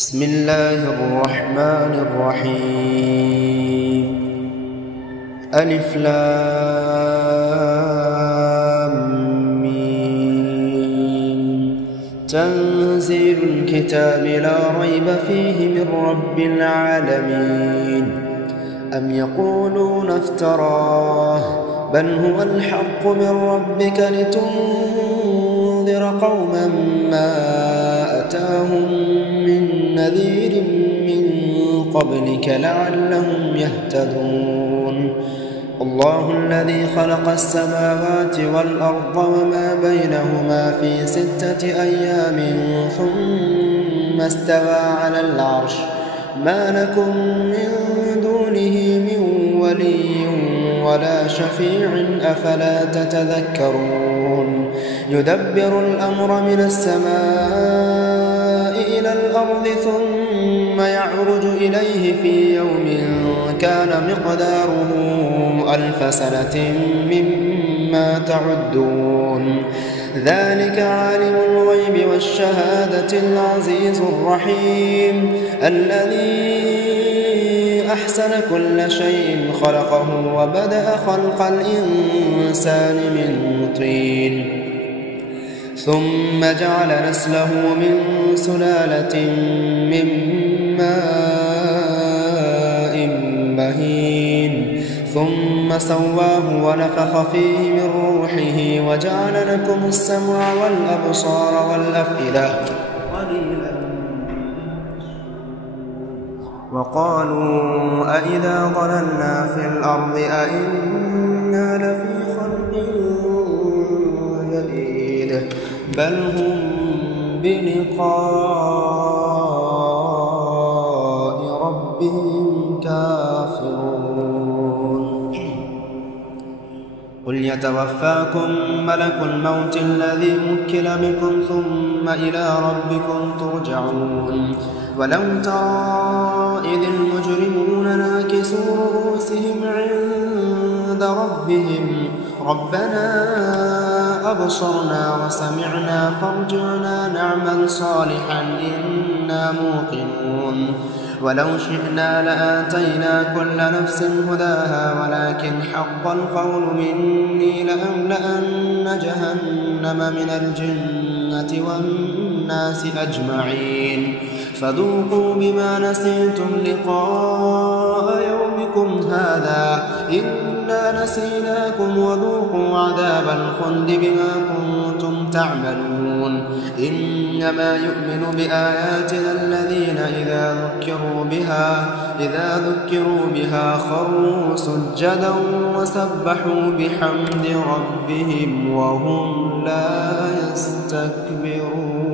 بسم الله الرحمن الرحيم. ألف لام ميم. تنزيل الكتاب لا ريب فيه من رب العالمين. أم يقولون افتراه بل هو الحق من ربك لتنذر قوما ما أتاهم من نذير من قبلك لعلهم يهتدون. الله الذي خلق السماوات والأرض وما بينهما في 6 أيام ثم استوى على العرش ما لكم من دونه من ولي ولا شفيع أفلا تتذكرون. يدبر الأمر من السماء إلى الأرض ثم يعرج إليه في يوم كان مقداره 1000 سنة مما تعدون. ذلك عالم الغيب والشهادة العزيز الرحيم الذي أحسن كل شيء خلقه وبدأ خلق الإنسان من طين ثم جعل نسله من سلالة من ماء مهين ثم سواه ونفخ فيه من روحه وجعل لكم السمع والأبصار والأفئدة قليلا. وقالوا أئذا ضللنا في الأرض أئنا لفي خلق جديد بل هم بلقاء ربهم كافرون. قل يتوفاكم ملك الموت الذي وكل بكم ثم إلى ربكم ترجعون. ولو ترى إذ المجرمون ناكسوا رؤوسهم عند ربهم ربنا أبصرنا وسمعنا فارجعنا نعمل صالحا إنا موقنون. ولو شئنا لآتينا كل نفس هداها ولكن حق القول مني لأملأن جهنم من الجنة والناس أجمعين فذوقوا بما نسيتم لقاء يومكم هذا إنا نسيناكم وذوقوا عذاب الخلد بما كنتم تعملون. إنما يؤمن بآياتنا الذين إذا ذكروا بها خروا سجدا وسبحوا بحمد ربهم وهم لا يستكبرون.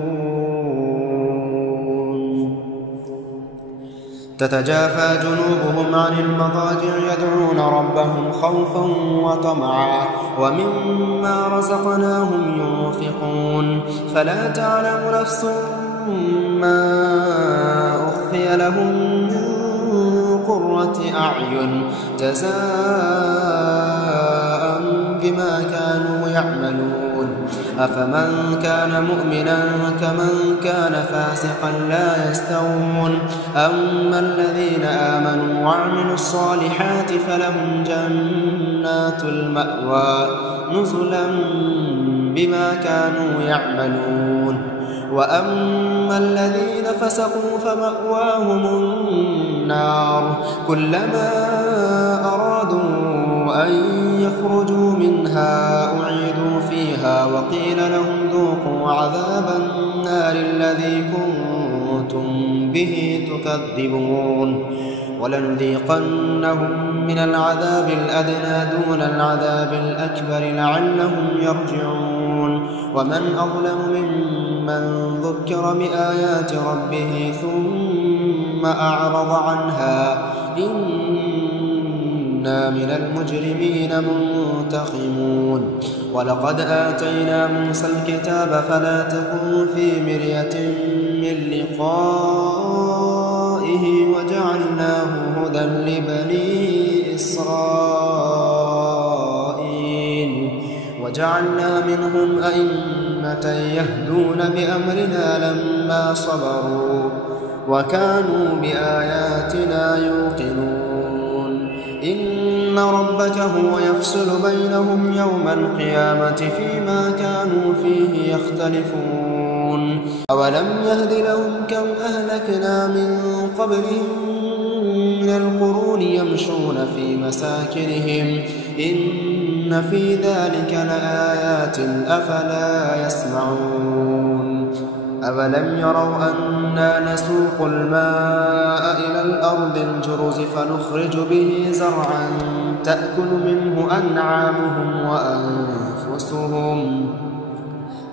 تتجافى جنوبهم عن المضاجع يدعون ربهم خوفا وطمعا ومما رزقناهم ينفقون. فلا تعلم نفس ما أخفي لهم من قرة أعين جزاء بما كانوا يعملون. أفمن كان مؤمنا كمن كان فاسقا لا يستوون. أما الذين آمنوا وعملوا الصالحات فلهم جنات المأوى نزلا بما كانوا يعملون. وأما الذين فسقوا فمأواهم النار كلما أرادوا أن يخرجوا منها أعيدوا فيها وقيل لهم ذوقوا عذاب النار الذي كنتم به تكذبون. ولنذيقنهم من العذاب الأدنى دون العذاب الأكبر لعلهم يرجعون. ومن أظلم ممن ذكر بآيات ربه ثم أعرض عنها إنا من المجرمين منتقمون. ولقد آتينا موسى الكتاب فلا تكن في مرية من لقائه وجعلناه هدى لبني إسرائيل وجعلنا منهم أئمة يهدون بأمرنا لما صبروا وكانوا بآياتنا يوقنون إن ربك هو يفصل بينهم يوم القيامة فيما كانوا فيه يختلفون أولم يهد لهم كم أهلكنا من قبلهم من القرون يمشون في مساكنهم إن في ذلك لآيات أفلا يسمعون أولم يروا أنا نسوق الماء إلى الأرض الجرز فنخرج به زرعا تأكل منه أنعامهم وأنفسهم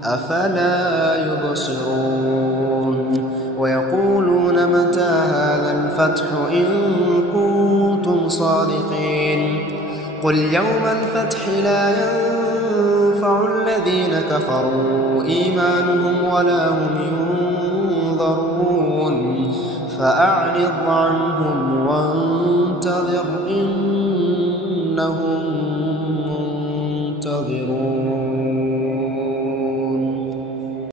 أفلا يبصرون ويقولون متى هذا الفتح إن كنتم صادقين قل يوم الفتح لا ينفع الذين كفروا إيمانهم ولا هم ينظرون فأعرض عنهم وانتظر إنهم منتظرون.